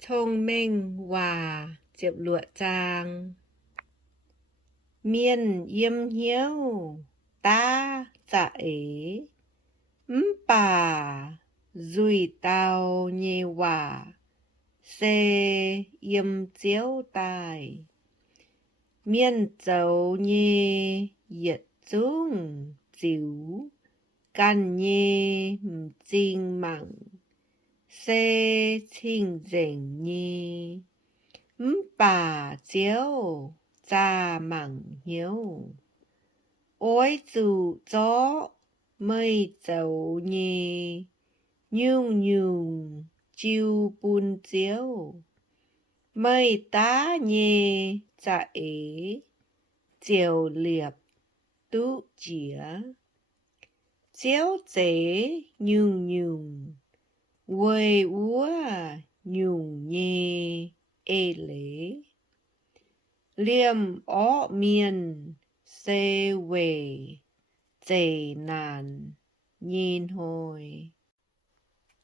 thông minh và Diệp Lụa Trang. Miên yếm hiếu ta dạ ế bà dùi tao nhê hòa xê yếm chiếu tài miên dấu nhê yết dung chiếu can nhê chinh mặn xê chinh rỉnh nhê bà chiếu cha mặn hiếu ôi dù gió mây dấu nhê nhung nhung chiêu bùn chiếu mây tá nhê cha ế chiều liệp tú chĩa chiếu chế nhung nhung quê úa nhung nhê ê lễ liêm ó miên xê về chê nàn nhìn hồi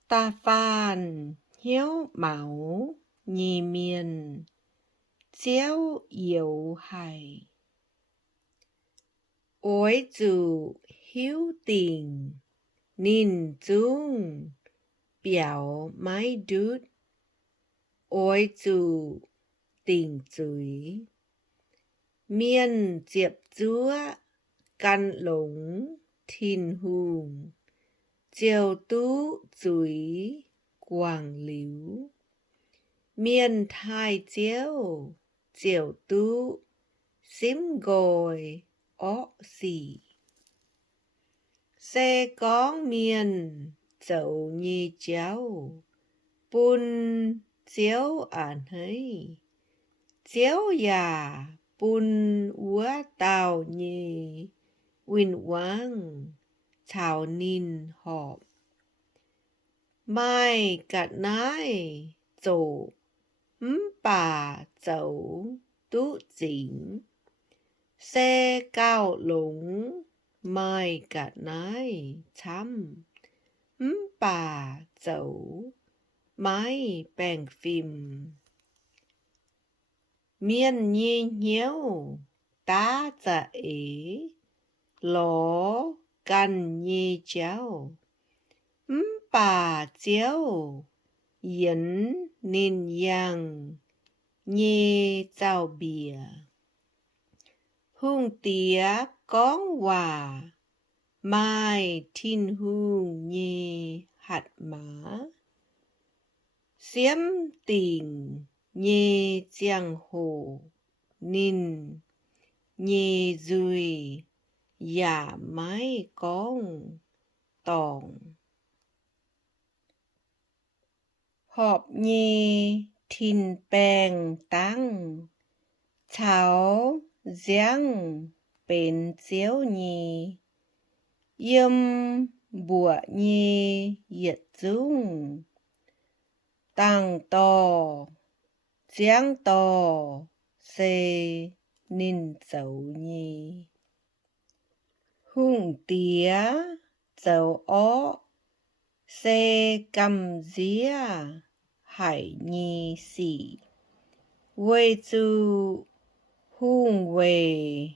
ta phan hiếu máu nhì miên chiếu yếu hay ôi dù hiếu tình nín dung biểu mái đút ôi dù tình dưới miên diệp chúa căn lống thiên hùng chiều tú dưới quảng liếu miên thai chiếu chiều tú xím gồi ó xì xe con miên dẫu nhì chéo bún chiếu ản hấy chiếu già bún úa tàu nhì win quang chào nín họp mai cạn nái dỗ bà dẫu tú dĩnh xe cao lống mai cạn nái chăm bà dẫu mái bèn phim miên nhi nhiêu tá dạ ế ló căn nhi chéo bà chiếu yến nín yang nhi chào bìa hung tía con hòa mai thiên hung nhi hạt má xiêm tình nhi giang hồ nín nhi dùi giả mái con tòng họp nhi thìn bèng tăng cháu giang bên chiếu nhi yếm bùa nhi yết dung tăng to giang to xê nín dấu nhi hung tía dấu ó xê cầm día hải nhi xỉ quê chu hung về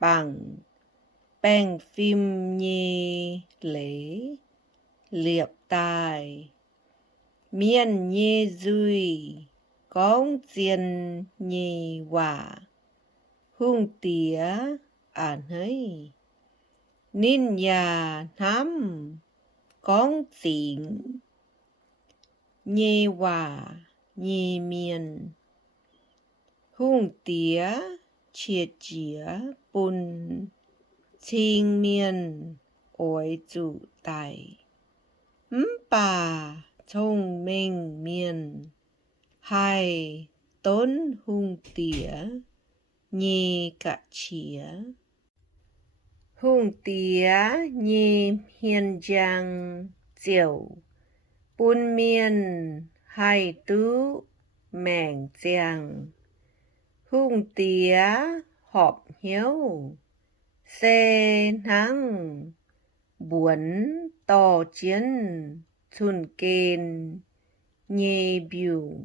bằng bèn phim nhi lễ liệp tài miên nhi duy con chiên nhi hòa hung tía ản hấy nín nhà nắm con xỉn nhi hòa nhi miên hung tía chia chía bùn chinh miên ôi chủ tài bà thông minh miên hai tốn hung tía nhi cả chía hung tía nhi hiền giang diệu bún miên hai tú mèng giang hung tía họp hiếu xê nắng buồn to chiến chun kên nhê biểu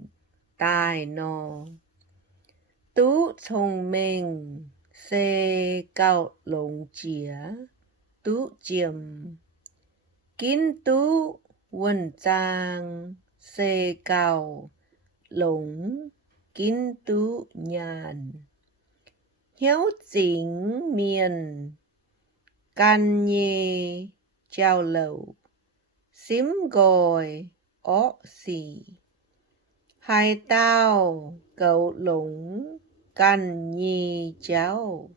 tài nọ. Tú thông minh xe cao lồng chĩa tú chiêm. Kín tú quân trang xe cao lồng kín tú nhàn. Hiếu chính miền can nhê trao lầu xím gòi ó xì. Hai tao cậu lũng can nhi cháu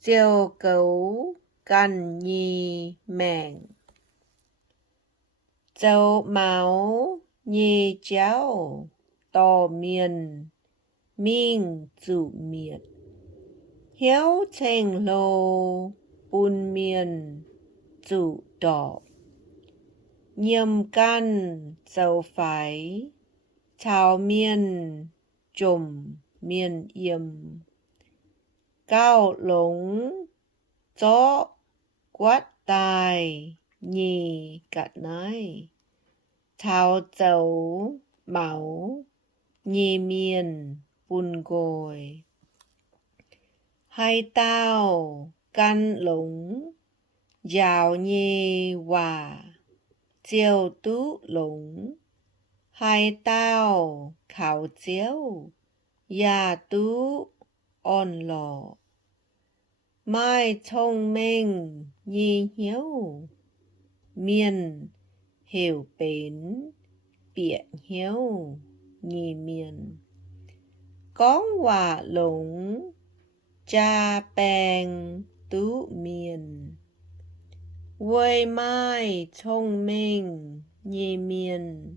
chiều cấu can nhi mẹn. Châu máu nhi cháu tò miền minh dụ miệt. Hiếu thành lô bùn miền dụ đỏ. Nhiệm căn châu phải chào miền trùm miền yếm. Cao lũng gió quát tài nhì cả nái. Chào dấu máu nhì miền bùn gồi. Hai tao căn lũng giàu nhì hòa chiều tú lũng. Hai tao khảo chiếu ya tú on lò. Mai thông minh nhi hiếu miền hiểu bến biển hiếu nhi miền. Con hòa lũng cha bèn tú miền. Quê mai thông minh nhi miền.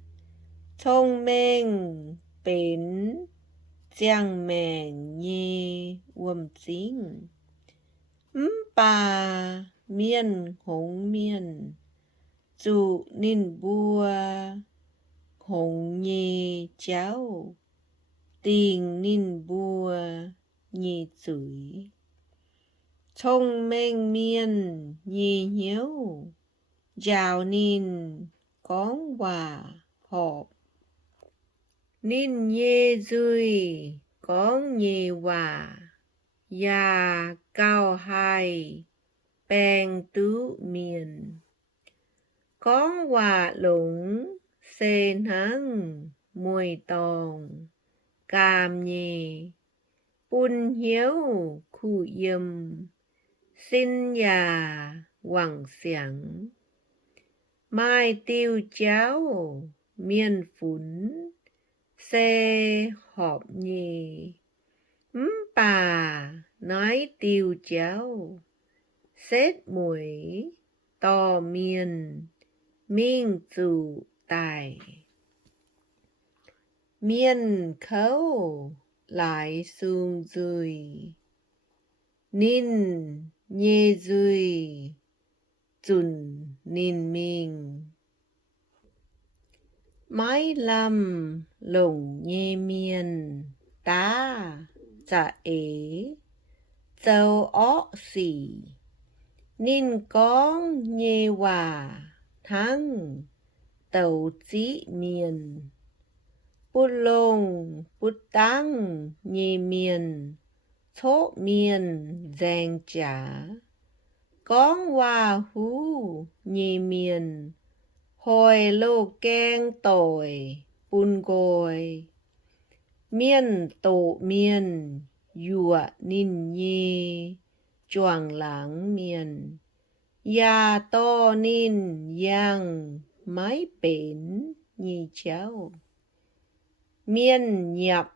Thông minh bến giang mèn nhi uâm chính. Bà miền hồng miền dụ nín bùa hồng nhi cháu tình nín bùa nhi chửi. Thông minh miền nhi hiếu giàu nín con hòa họp. Nín nhê duy con nhê hòa ya cao hai bèn tứ miền. Con hòa lũng xê nắng mùi tòng cam nhê. Bùn hiếu khu yếm xin nhà hoàng xiang. Mai tiêu cháu miền phún xe họp nhì. Bà nói tiêu cháu xét mũi to miền minh dụ tài. Miền khấu lại xung dùi nín nhê dùi dùn nín mình. Mái lâm lồng nhê miền tá dạ ế châu ó xỉ. Nín con nhê hòa thắng tàu chí miền. Bút lông bút tăng nhê miền thốt miền giang trả. Con hòa hú nhê miền hồi lô keng tồi bùn gồi. Miền tổ miền dụa nín nhê choàng lãng miền. Ya to nín yang mái bến nhì cháu. Miền nhập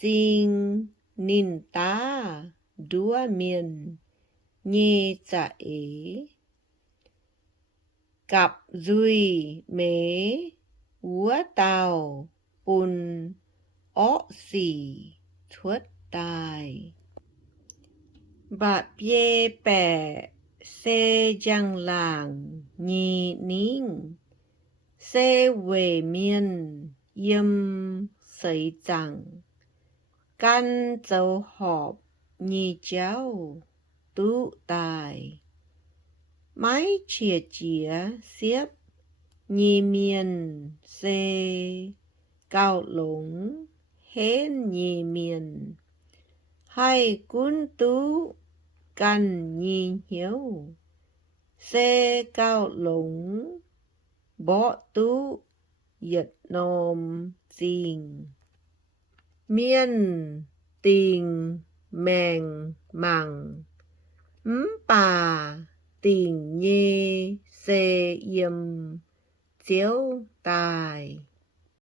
dinh nín tá đúa miền nhê dạ ế. Cặp duy mế úa tàu bùn ó xỉ thuất tài. Bà bê bẻ xe giang làng nhì nín. Xe về miền yếm sấy chẳng. Căn dấu họp nhì cháu tú tài. Mái chìa chìa xiếp nhì miền xe cao lũng hến nhì miền, hai cuốn tú cần nhì hiếu, xe cao lũng, bỏ tú Việt Nam dình. Miên tình mèng mằng, bà tình nhê xe yếm chiếu tài.